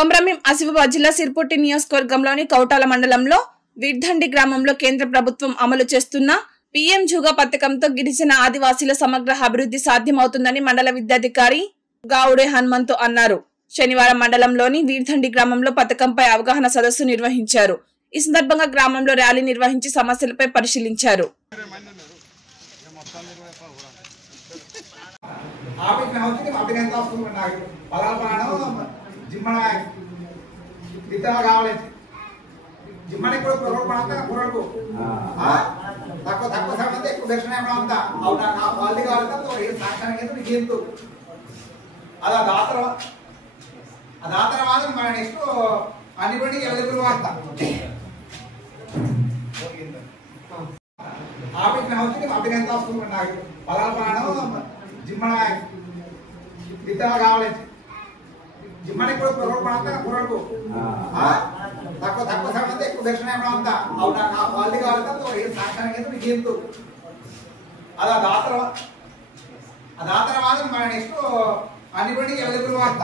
కొమ్రమీం ఆసిఫాబాద్ జిల్లా సిర్పూర్ నియోజకవర్గంలోని కౌటాల మండలంలో విడ్దండి గ్రామంలో కేంద్ర ప్రభుత్వం అమలు చేస్తున్న పీఎం జుగా పథకంతో గిరిజన ఆదివాసీల సమగ్ర అభివృద్ధి సాధ్యమవుతుందని మండల విద్యాధికారి గావుడే హనుమంతు అన్నారు. శనివారం మండలంలోని విడ్దండి గ్రామంలో పథకంపై అవగాహన సదస్సు నిర్వహించారు. ఈ సందర్భంగా గ్రామంలో ర్యాలీ నిర్వహించి సమస్యలపై పరిశీలించారు. జిమ్మని కూడా పొరపాటు పడతా పొరపాటు తక్కువ తక్కువ సమయం ఎక్కువ దర్శనం ఏమన్నా ఉందా అవునా వాళ్ళది కావాలి సాక్షానికి నీకు ఎందు అది ఆ తర్వాత మన నెక్స్ట్ అన్ని పండుగ ఎవరి వార్త ఆఫీస్ హౌస్ అప్పుడు ఎంత వస్తుంది నాకు పలాపాడం జిమ్మన ఇతర కావాలి జిమ్మని కూడా పొరపాటు పడతా పొరపాటు తక్కువ తక్కువ సమయం ఎక్కువ దర్శనం ఏమన్నా ఉందా అవునా వాళ్ళది కావాలి సాక్షానికి నీకు ఎందు అది ఆ తర్వాత మన నెక్స్ట్ అన్ని పండుగ ఎవరి వార్త